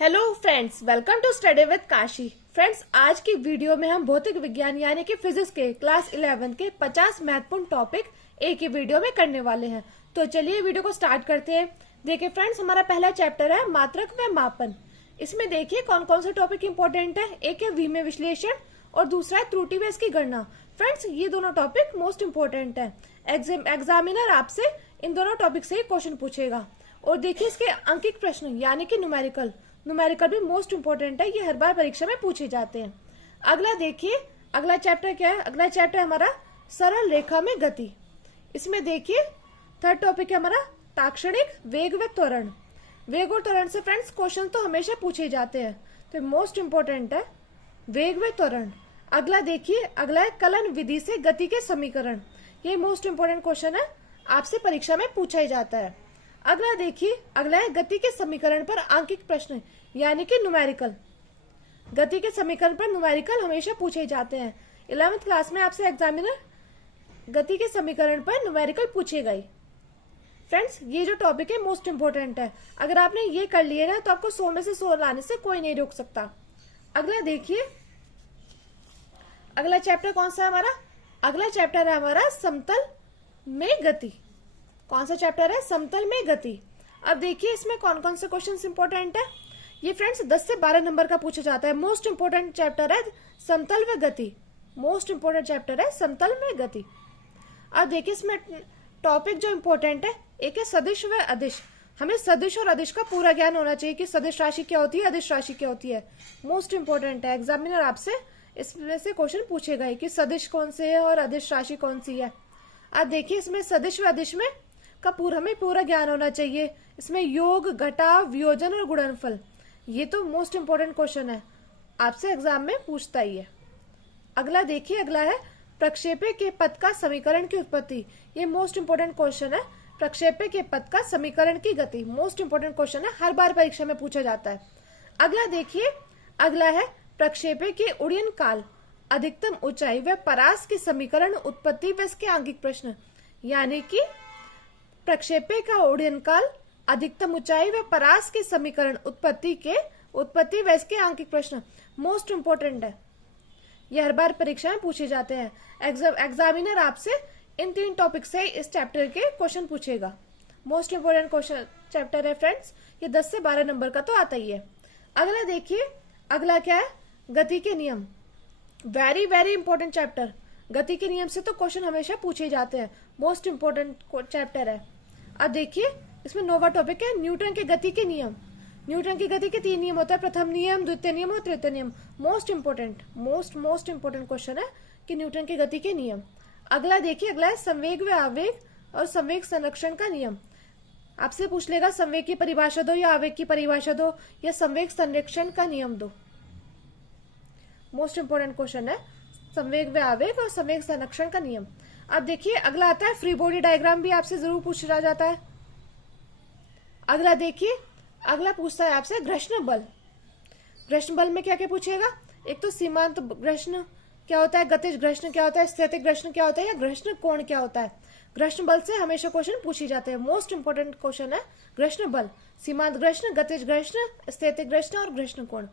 Hello friends, welcome to study with Kashi. Friends, आज की video में हम भौतिक विज्ञान यानी कि फिजिक्स के क्लास 11 के 50 महत्वपूर्ण टॉपिक एक ही वीडियो में करने वाले हैं। तो चलिए वीडियो को स्टार्ट करते हैं। देखिए फ्रेंड्स, हमारा पहला चैप्टर है मात्रक व मापन। इसमें देखिए कौन कौन से टॉपिक इंपॉर्टेंट है। एक है विमीय विश्लेषण और दूसरा है त्रुटि व इसकी गणना। फ्रेंड्स, ये दोनों टॉपिक मोस्ट इंपॉर्टेंट है। एग्जामिनर आपसे इन दोनों टॉपिक से ही क्वेश्चन पूछेगा। और देखिए इसके अंकित प्रश्न यानी कि न्यूमेरिकल भी मोस्ट इंपॉर्टेंट है, ये हर बार परीक्षा में पूछे जाते हैं। अगला देखिए, अगला चैप्टर क्या है। अगला चैप्टर हमारा सरल रेखा में गति। इसमें देखिए थर्ड टॉपिक है हमारा ताक्षणिक वेग व त्वरण। वेग और त्वरण से फ्रेंड्स क्वेश्चन तो हमेशा पूछे जाते हैं, तो मोस्ट इंपॉर्टेंट है वेग व त्वरण। अगला देखिए, अगला है कलन विधि से गति के समीकरण। ये मोस्ट इंपॉर्टेंट क्वेश्चन है, आपसे परीक्षा में पूछा ही जाता है। अगला देखिए, अगला है गति के समीकरण पर आंकिक प्रश्न यानी कि न्यूमेरिकल। गति के समीकरण पर न्यूमेरिकल हमेशा पूछे जाते हैं। 11वीं क्लास में आपसे एग्जामिनर गति के समीकरण पर न्यूमेरिकल पूछेगा ही। फ्रेंड्स, ये जो टॉपिक है मोस्ट इंपॉर्टेंट है। अगर आपने ये कर लिए ना तो आपको 100 में से 100 लाने से कोई नहीं रोक सकता। अगला देखिए, अगला चैप्टर कौन सा है हमारा। अगला चैप्टर है हमारा समतल में गति। कौन सा चैप्टर है, समतल में गति। अब देखिए इसमें कौन कौन से क्वेश्चंस इंपॉर्टेंट है। ये फ्रेंड्स 10 से 12 नंबर का पूछा जाता है। मोस्ट इंपॉर्टेंट चैप्टर है समतल व गति। मोस्ट इंपॉर्टेंट चैप्टर है समतल में गति। अब देखिए इसमें टॉपिक जो इंपॉर्टेंट है, एक है सदिश व अदिश। हमें सदिश और अदिश का पूरा ज्ञान होना चाहिए कि सदिश राशि क्या होती है, अदिश राशि क्या होती है। मोस्ट इंपॉर्टेंट है, एग्जामिनर आपसे इसमें से क्वेश्चन पूछेगा ही कि सदिश कौन से है और अदिश राशि कौन सी है। अब देखिए इसमें सदिश व अदिश में का हमें पूरा ज्ञान होना चाहिए। इसमें योग, घटाव, वियोजन और गुणनफल, ये तो मोस्ट इंपॉर्टेंट क्वेश्चन है, आपसे एग्जाम में पूछता ही है। अगला देखिए, अगला है प्रक्षेपे के पथ का समीकरण की उत्पत्ति। ये मोस्ट इंपॉर्टेंट क्वेश्चन है। प्रक्षेपे के पथ का समीकरण की गति मोस्ट इंपॉर्टेंट क्वेश्चन है, हर बार परीक्षा में पूछा जाता है। अगला देखिए, अगला है प्रक्षेपे के उड़यन काल, अधिकतम ऊंचाई व परास के समीकरण उत्पत्ति व इसके आंकिक प्रश्न। यानी कि प्रक्षेपे का उड़यन काल, अधिकतम ऊंचाई व परास के समीकरण उत्पत्ति व इसके आंकिक प्रश्न मोस्ट इंपॉर्टेंट है, यह हर बार परीक्षा में पूछे जाते हैं। एग्जामिनर आपसे इन 3 टॉपिक से इस चैप्टर के क्वेश्चन पूछेगा। मोस्ट इंपॉर्टेंट क्वेश्चन चैप्टर है फ्रेंड्स, ये 10 से 12 नंबर का तो आता ही है। अगला देखिए, अगला क्या है, गति के नियम। Very very important chapter. गति के नियम से तो क्वेश्चन हमेशा पूछे जाते हैं, मोस्ट इंपॉर्टेंट चैप्टर है। अब देखिए इसमें नोवा टॉपिक है न्यूटन के गति के नियम। न्यूटन की गति के 3 नियम होता है, प्रथम नियम, द्वितीय नियम और तृतीय नियम। मोस्ट इंपॉर्टेंट क्वेश्चन है कि न्यूटन की गति के नियम। अगला देखिए, अगला है संवेग व आवेग और संवेग संरक्षण का नियम। आपसे पूछ लेगा संवेग की परिभाषा दो या आवेग की परिभाषा दो या संवेग संरक्षण का नियम दो। मोस्ट इंपॉर्टेंट क्वेश्चन है संवेग व आवेग और संवेग संरक्षण का नियम। अब देखिए अगला आता है फ्री बॉडी डायग्राम, भी आपसे जरूर पूछा जाता है। अगला देखिए, अगला पूछता है आपसे घर्षण बल। घर्षण बल में क्या क्या पूछेगा, एक तो सीमांत घर्षण क्या होता है, गतिज घर्षण क्या होता है, स्थैतिक घर्षण क्या होता है या घर्षण कोण क्या होता है। घर्षण बल से हमेशा क्वेश्चन पूछे जाते हैं। मोस्ट इंपॉर्टेंट क्वेश्चन है घर्षण बल, सीमांत घर्षण, गतिज घर्षण, स्थैतिक घर्षण और घर्षण कोण।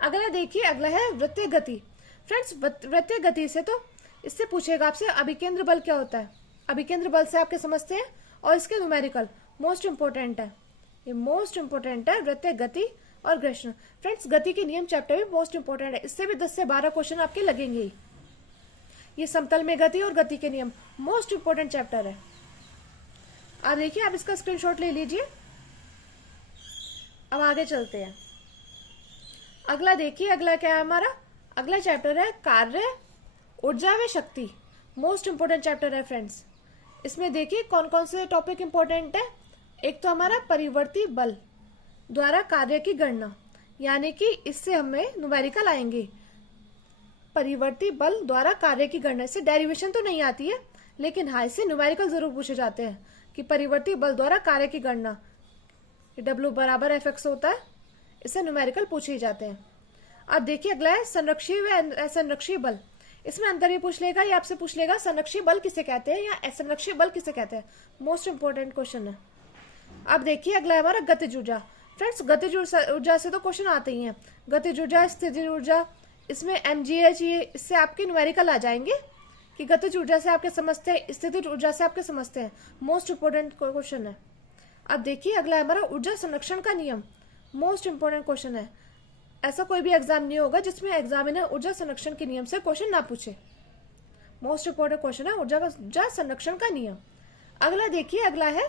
अगला देखिए, अगला है वृत्तीय गति। फ्रेंड्स, वृत्तीय गति से तो इससे पूछेगा आपसे अभिकेंद्र बल क्या होता है। अभिकेंद्र बल से आपके समझते हैं और इसके न्यूमेरिकल मोस्ट इंपॉर्टेंट है। ये मोस्ट इंपॉर्टेंट है वृत्तीय गति और घर्षण। फ्रेंड्स, गति के नियम चैप्टर भी मोस्ट इंपॉर्टेंट है, इससे भी 10 से 12 क्वेश्चन आपके लगेंगे ही। ये समतल में गति और गति के नियम मोस्ट इंपॉर्टेंट चैप्टर है। आप देखिए, आप इसका स्क्रीनशॉट ले लीजिए। अब आगे चलते हैं। अगला देखिए, अगला क्या है हमारा, अगला चैप्टर है कार्य, ऊर्जा व शक्ति। मोस्ट इंपॉर्टेंट चैप्टर है फ्रेंड्स। इसमें देखिए कौन कौन से टॉपिक इंपॉर्टेंट है। एक तो हमारा परिवर्ती बल द्वारा कार्य की गणना, यानी कि इससे हमें न्यूमेरिकल आएंगे। परिवर्ती बल द्वारा कार्य की गणना, इससे डेरिवेशन तो नहीं आती है, लेकिन हाँ इससे न्यूमेरिकल जरूर पूछे जाते हैं कि परिवर्ती बल द्वारा कार्य की गणना, W बराबर Fx होता है, इससे न्यूमेरिकल पूछे ही जाते हैं। अब देखिए अगला है संरक्षीय व असंरक्षीय बल। इसमें अंतर भी पूछ लेगा, या आपसे पूछ लेगा संरक्षीय बल किसे कहते हैं या असंरक्षीय बल किसे कहते हैं। मोस्ट इंपॉर्टेंट क्वेश्चन है। अब देखिए अगला है हमारा गतिज ऊर्जा। फ्रेंड्स गतिज ऊर्जा से तो क्वेश्चन आते ही हैं, गतिज ऊर्जा, स्थितिज ऊर्जा, इसमें mgh, ये इससे आपके न्यूमेरिकल आ जाएंगे कि गतिज ऊर्जा से आपके समझते हैं, स्थितिज ऊर्जा से आपके समझते हैं। मोस्ट इंपोर्टेंट क्वेश्चन है। अब देखिए अगला है हमारा ऊर्जा संरक्षण का नियम। मोस्ट इंपोर्टेंट क्वेश्चन है, ऐसा कोई भी एग्जाम नहीं होगा जिसमें एग्जामिनर ऊर्जा संरक्षण के नियम से क्वेश्चन ना पूछे। मोस्ट इंपोर्टेंट क्वेश्चन है ऊर्जा संरक्षण का नियम। अगला देखिए, अगला है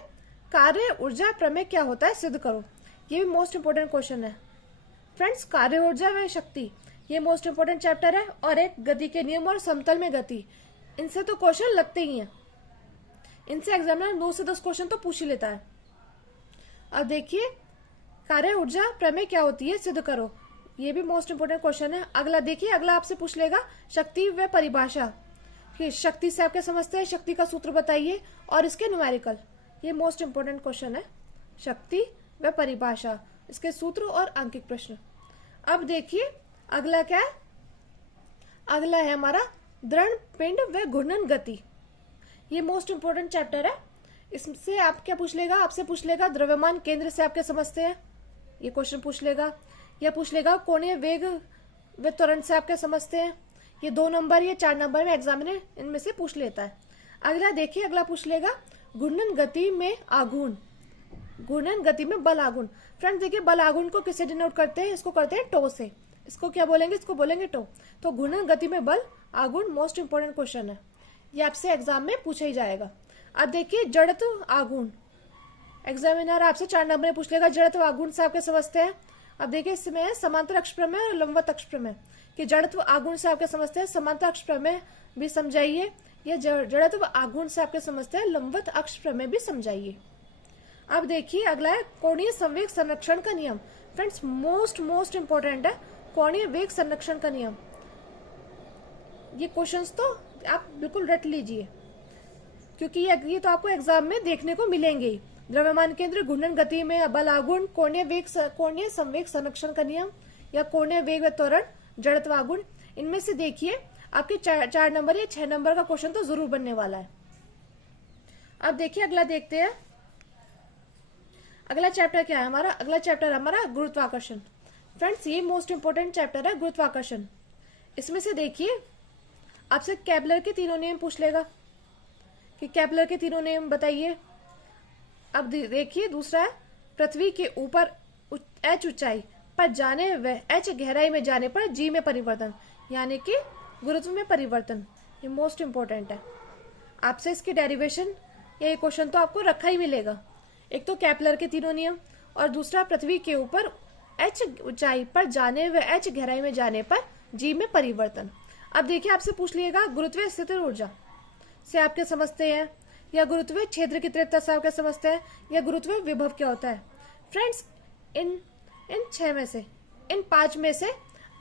कार्य ऊर्जा प्रमेय क्या होता है सिद्ध करो। ये भी मोस्ट इंपोर्टेंट क्वेश्चन है। फ्रेंड्स कार्य ऊर्जा व शक्ति, ये मोस्ट इंपोर्टेंट चैप्टर है। और एक गति के नियम और समतल में गति, इनसे तो क्वेश्चन लगते ही हैं, इनसे एग्जामिनर 9 से 10 क्वेश्चन तो पूछ ही लेता है। अब देखिए कार्य ऊर्जा प्रमेय क्या होती है सिद्ध करो, ये भी मोस्ट इंपोर्टेंट क्वेश्चन है। अगला देखिए, अगला आपसे पूछ लेगा शक्ति व परिभाषा, कि शक्ति से आपके समझते हैं, शक्ति का सूत्र बताइए और इसके न्यूमेरिकल, ये मोस्ट इंपोर्टेंट क्वेश्चन है। शक्ति व परिभाषा, इसके सूत्र और अंकित प्रश्न। अब देखिए अगला क्या है, अगला है हमारा दृढ़ पिंड व घूर्णन गति, ये मोस्ट इंपोर्टेंट चैप्टर है। इससे आप क्या पूछ लेगा, आपसे पूछ लेगा द्रव्यमान केंद्र से आपके समझते हैं, ये क्वेश्चन पूछ लेगा। या पूछ लेगा कोणीय वेग व त्वरण से आपके समझते हैं, ये 2 नंबर या 4 नंबर में एग्जामिनर इनमें से पूछ लेता है। अगला देखिए, अगला पूछ लेगा घूर्णन गति में आघूर्ण, घूर्णन गति में बल आघूर्ण। फ्रेंड्स देखिए बल आघूर्ण को किससे डिनोट करते हैं, इसको करते हैं टो से, इसको क्या बोलेंगे, इसको बोलेंगे टो। तो घूर्णन गति में बल आघूर्ण मोस्ट इंपोर्टेंट क्वेश्चन है, ये आपसे एग्जाम में पूछा ही जाएगा। अब देखिए जड़त्व आघूर्ण, एग्जामिनर आपसे 4 नंबर में पूछ लेगा जड़त्व आघूर्ण से आपके समझते हैं। अब देखिए इसमें समांतर अक्ष प्रमेय और लंबवत अक्ष प्रमेय, कि जड़त्व आघूर्ण से आपके समझते हैं, समांतर अक्ष प्रमेय भी समझाइए, या जड़त्व आघूर्ण से आपके समझते हैं, लंबवत अक्ष प्रमेय भी समझाइए। अब देखिए अगला है कोणीय संवेग संरक्षण का नियम। फ्रेंड्स मोस्ट इंपोर्टेंट है कोणीय वेग संरक्षण का नियम। ये क्वेश्चंस तो आप बिल्कुल रट लीजिए, क्योंकि ये तो आपको एग्जाम में देखने को मिलेंगे ही। द्रव्यमान केंद्र, घूर्णन गति में बल आघूर्ण, कोणीय संवेग संरक्षण का नियम, या कोणीय वेग व त्वरण, जड़त्व आघूर्ण, इनमें से देखिए आपके 4 नंबर या 6 नंबर का क्वेश्चन तो जरूर बनने वाला है। अब देखिए अगला देखते हैं, अगला चैप्टर क्या है हमारा, अगला चैप्टर हमारा गुरुत्वाकर्षण। फ्रेंड्स ये मोस्ट इंपोर्टेंट चैप्टर है गुरुत्वाकर्षण। इसमें से देखिए आपसे केपलर के तीनों नियम पूछ लेगा, कि केपलर के तीनों नियम बताइए। अब देखिए दूसरा है पृथ्वी के ऊपर h ऊंचाई पर जाने व h गहराई में जाने पर g में परिवर्तन, यानी कि गुरुत्व में परिवर्तन, ये मोस्ट इंपोर्टेंट है। आपसे इसकी डेरिवेशन या ये क्वेश्चन तो आपको रखा ही मिलेगा। एक तो केपलर के तीनों नियम और दूसरा पृथ्वी के ऊपर h ऊंचाई पर जाने व h गहराई में जाने पर g में परिवर्तन। अब देखिए आपसे पूछ लिएगा गुरुत्वीय स्थिर ऊर्जा से आपके समझते हैं, या गुरुत्वीय क्षेत्र की तीव्रता से आपके समझते हैं, या गुरुत्वीय विभव क्या होता है। फ्रेंड्स इन 6 में से, इन 5 में से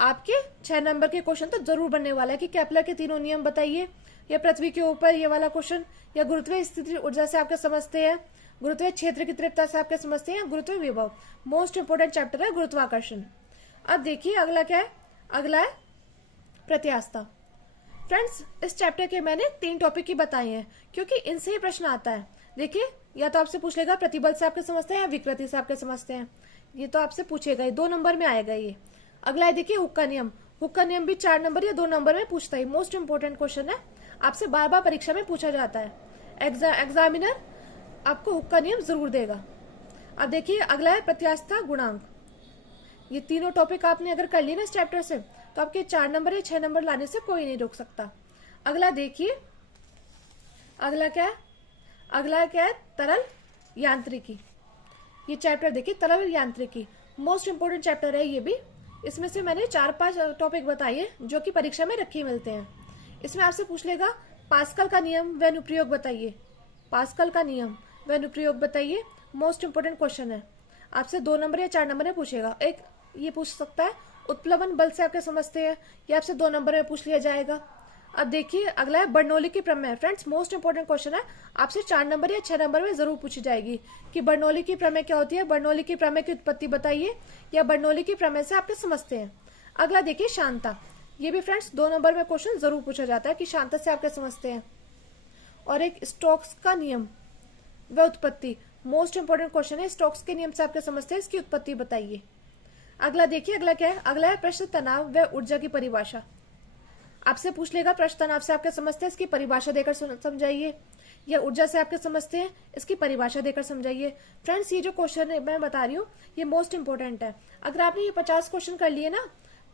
आपके 6 नंबर के क्वेश्चन तो जरूर बनने वाला है, कि केपलर के तीनों नियम बताइए, या पृथ्वी के ऊपर ये वाला क्वेश्चन, या गुरुत्वीय स्थिर ऊर्जा से आपके समझते हैं, गुरुत्वीय क्षेत्र की तीव्रता से आपके समझते हैं, गुरुत्वीय विभव। मोस्ट इंपोर्टेंट चैप्टर है गुरुत्वाकर्षण। अब देखिए अगला क्या है, अगला है प्रत्यास्थता। फ्रेंड्स इस चैप्टर के मैंने 3 टॉपिक ही बताए हैं, क्योंकि इनसे ही प्रश्न आता है। देखिए या तो आपसे पूछ लेगा प्रतिबल से आपके समझते हैं, या विकृति से आपके समझते हैं, ये तो आपसे पूछेगा, 2 नंबर में आएगा ये। अगला है देखिए हुक्का नियम, हुक्का नियम भी 4 नंबर या 2 नंबर में पूछता है, मोस्ट इंपोर्टेंट क्वेश्चन है, आपसे बार बार परीक्षा में पूछा जाता है, एग्जामिनर आपको हुक्का नियम जरूर देगा। अब देखिए अगला है प्रत्यास्थता गुणांक। ये तीनों टॉपिक आपने अगर कर ली ना इस चैप्टर से, तो आपके 4 नंबर या 6 नंबर लाने से कोई नहीं रोक सकता। अगला देखिए अगला क्या है, अगला क्या है तरल यांत्रिकी। ये चैप्टर देखिए तरल यांत्रिकी, मोस्ट इंपोर्टेंट चैप्टर है ये भी। इसमें से मैंने 4-5 टॉपिक बताइए जो कि परीक्षा में रखे मिलते हैं। इसमें आपसे पूछ लेगा पास्कल का नियम व अनुप्रयोग बताइए, पास्कल का नियम व अनुप्रयोग बताइए, मोस्ट इंपोर्टेंट क्वेश्चन है, आपसे 2 नंबर या 4 नंबर में पूछेगा। एक ये पूछ सकता है उत्प्लवन बल से आपके समझते हैं, ये आपसे 2 नंबर में पूछ लिया जाएगा। अब देखिए अगला है बर्नौली की प्रमेय। फ्रेंड्स मोस्ट इंपोर्टेंट क्वेश्चन है, आपसे 4 नंबर या 6 नंबर में जरूर पूछी जाएगी कि बर्नौली की प्रमेय क्या होती है, बर्नौली की प्रमेय की उत्पत्ति बताइए, या बर्नौली की प्रमेय से आपके समझते हैं। अगला देखिए शांता, ये भी फ्रेंड्स 2 नंबर में क्वेश्चन जरूर पूछा जाता है कि शांता से आपके समझते हैं। और एक स्टोक्स का नियम व उत्पत्ति, मोस्ट इंपोर्टेंट क्वेश्चन है, स्टोक्स के नियम से आपके समझते हैं, इसकी उत्पत्ति बताइए। अगला देखिए, अगला क्या है, अगला है प्रश्न तनाव व ऊर्जा की परिभाषा। आपसे पूछ लेगा प्रश्न तनाव से आपके समझते हैं, इसकी परिभाषा देकर समझाइए, या ऊर्जा से आपके समझते हैं, इसकी परिभाषा देकर समझाइए। फ्रेंड्स, ये जो क्वेश्चन मैं बता रही हूँ ये मोस्ट इंपोर्टेंट है। अगर आपने ये 50 क्वेश्चन कर लिए ना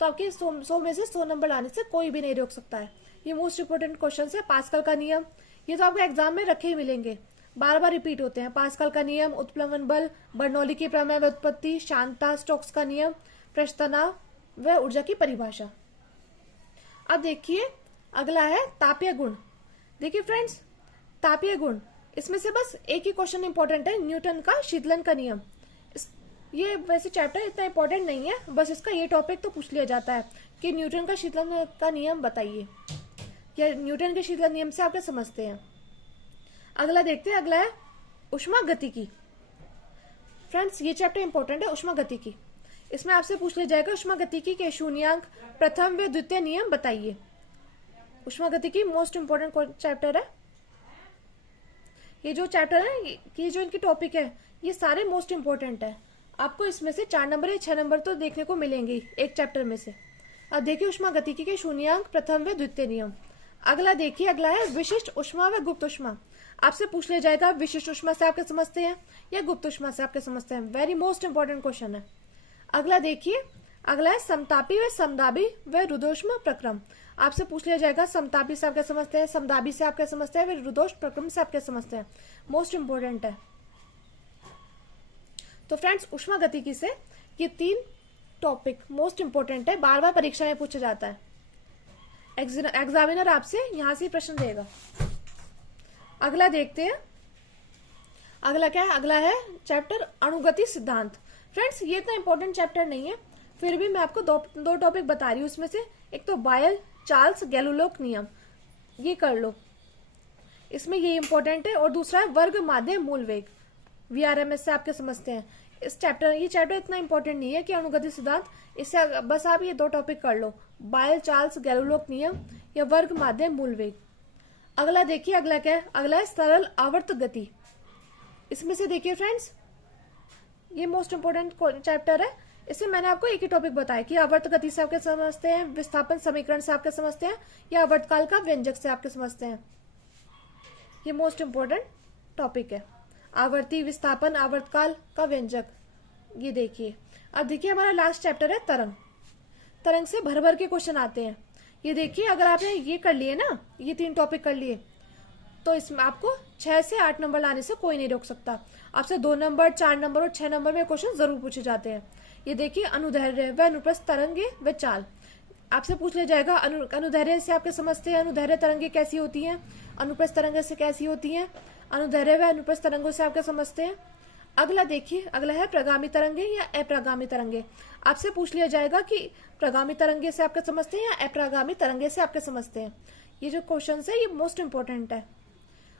तो आपके 100 में से 100 नंबर लाने से कोई भी नहीं रोक सकता है। ये मोस्ट इंपोर्टेंट क्वेश्चन है। पास्कल का नियम, ये तो आपको एग्जाम में रखे ही मिलेंगे, बार बार रिपीट होते हैं। पास्कल का नियम, उत्प्लवन बल, बर्नौली की प्रमेय व उत्पत्ति, शांता, स्टोक्स का नियम, प्रश्न तनाव व ऊर्जा की परिभाषा। अब देखिए, अगला है तापीय गुण। देखिए फ्रेंड्स, तापीय गुण, इसमें से बस एक ही क्वेश्चन इंपॉर्टेंट है, न्यूटन का शीतलन का नियम। ये वैसे चैप्टर इतना इंपॉर्टेंट नहीं है, बस इसका ये टॉपिक तो पूछ लिया जाता है कि न्यूटन का शीतलन का नियम बताइए, या न्यूटन के शीतलन नियम से आपके समझते हैं। अगला देखते हैं, अगला है ऊष्मागतिकी। फ्रेंड्स, ये चैप्टर इंपॉर्टेंट है, ऊष्मागतिकी। इसमें आपसे पूछ लिया जाएगा ऊष्मागतिकी के शून्यांक, प्रथम व द्वितीय नियम बताइए। ऊष्मागतिकी मोस्ट इंपॉर्टेंट चैप्टर है। ये जो चैप्टर है, ये जो इनकी टॉपिक है, ये सारे मोस्ट इंपॉर्टेंट है। आपको इसमें से 4 नंबर या 6 नंबर तो देखने को मिलेंगे एक चैप्टर में से। अब देखिए ऊष्मागतिकी के शून्यांक, प्रथम व द्वितीय नियम। अगला देखिए, अगला है विशिष्ट ऊष्मा व गुप्त ऊष्मा। आपसे पूछ लिया जाएगा विशिष्ट ऊष्मा से आपके समझते हैं या गुप्त ऊष्मा से आपके समझते हैं। वेरी मोस्ट इंपॉर्टेंट क्वेश्चन है। अगला देखिए, अगला है समतापी व समदाबी व रुद्धोष्म प्रक्रम। आपसे पूछ लिया जाएगा समतापी से आपके समझते हैं, समदाबी से आपके समझते हैं, व रुद्धोष्म प्रक्रम से आपके समझते हैं। मोस्ट इंपॉर्टेंट है। तो फ्रेंड्स, ऊष्मागतिकी से ये 3 टॉपिक मोस्ट इंपॉर्टेंट है, बार बार परीक्षा में पूछा जाता है। एग्जामिनर आपसे यहां से प्रश्न देगा। अगला देखते हैं, अगला क्या है, अगला है चैप्टर अणुगति सिद्धांत। फ्रेंड्स, ये इतना इंपॉर्टेंट चैप्टर नहीं है, फिर भी मैं आपको दो टॉपिक बता रही हूँ उसमें से। एक तो बायल चार्ल्स गेलुलोक नियम, ये कर लो, इसमें ये इंपॉर्टेंट है। और दूसरा है वर्ग माध्य मूल वेग, VRMS से आपके समझते हैं। ये चैप्टर इतना इंपॉर्टेंट नहीं है कि अणुगति सिद्धांत, इससे बस आप ये 2 टॉपिक कर लो, बायल चार्ल्स गेलुलोक नियम या वर्ग माध्य मूल वेग। अगला देखिए, अगला क्या है, अगला है सरल आवर्त गति। इसमें से देखिए फ्रेंड्स, ये मोस्ट इंपोर्टेंट चैप्टर है। इसमें मैंने आपको एक ही टॉपिक बताया कि आवर्त गति से आपके समझते हैं, विस्थापन समीकरण से आपके समझते हैं, या आवर्तकाल का व्यंजक से आपके समझते हैं। ये मोस्ट इंपोर्टेंट टॉपिक है, आवर्ती, विस्थापन, आवर्तकाल का व्यंजक। ये देखिए, अब देखिए हमारा लास्ट चैप्टर है तरंग। तरंग से भर भर के क्वेश्चन आते हैं। ये देखिए, अगर आपने ये कर लिए ना, ये 3 टॉपिक कर लिए, तो इसमें आपको 6 से 8 नंबर लाने से कोई नहीं रोक सकता। आपसे 2 नंबर, 4 नंबर और 6 नंबर में क्वेश्चन जरूर पूछे जाते हैं। ये देखिए, अनुदैर्ध्य व अनुप्रस्थ तरंगे व चाल। आपसे पूछ लिया जाएगा अनुदैर्ध्य से आपके समझते हैं, अनुदैर्ध्य तरंगे कैसी होती हैं, अनुप्रस्थ तरंगे से कैसी होती हैं, अनुदैर्ध्य व अनुप्रस्थ तरंगों से आपके समझते हैं। अगला देखिए, अगला है प्रगामी तरंगे या अप्रगामी तरंगे। आपसे पूछ लिया जाएगा कि प्रगामी तरंगे से आपके समझते हैं या अप्रगामी तरंगे से आपके समझते हैं। ये जो क्वेश्चन है ये मोस्ट इंपोर्टेंट है।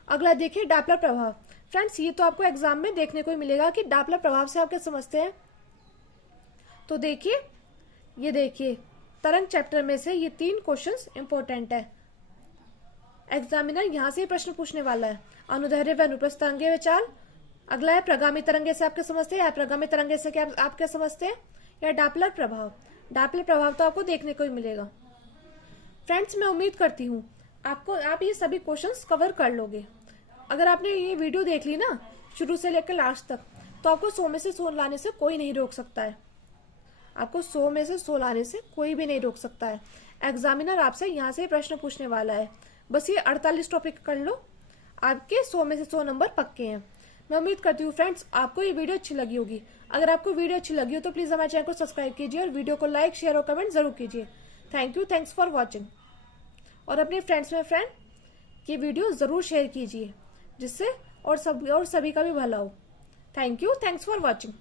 अगला देखिए डॉपलर प्रभाव। फ्रेंड्स, ये तो आपको एग्जाम में देखने को ही मिलेगा कि डॉपलर प्रभाव से आपके समझते हैं। तो देखिए, ये देखिए तरंग चैप्टर में से ये 3 क्वेश्चंस इंपॉर्टेंट है। एग्जामिनर यहां से ही प्रश्न पूछने वाला है। अनुदैर्ध्य व अनुप्रस्थ तरंगे व चाल। अगला है प्रगामी तरंगे से आपके समझते हैं या अप्रगामी तरंगे से क्या आपके समझते हैं, या डॉपलर प्रभाव। डॉपलर प्रभाव तो आपको देखने को ही मिलेगा। फ्रेंड्स, मैं उम्मीद करती हूँ आप ये सभी क्वेश्चंस कवर कर लोगे। अगर आपने ये वीडियो देख ली ना शुरू से लेकर लास्ट तक, तो आपको 100 में से 100 लाने से कोई नहीं रोक सकता है। आपको 100 में से 100 लाने से कोई भी नहीं रोक सकता है। एग्जामिनर आपसे यहाँ से प्रश्न पूछने वाला है। बस ये 48 टॉपिक कर लो, आपके 100 में से 100 नंबर पक्के हैं। मैं उम्मीद करती हूँ फ्रेंड्स आपको ये वीडियो अच्छी लगी होगी। अगर आपको वीडियो अच्छी लगी हो तो प्लीज़ हमारे चैनल को सब्सक्राइब कीजिए और वीडियो को लाइक, शेयर और कमेंट जरूर कीजिए। Thank you, thanks for watching. और अपने फ्रेंड्स में ये वीडियो ज़रूर शेयर कीजिए, जिससे और सभी का भी भला हो। Thank you, thanks for watching.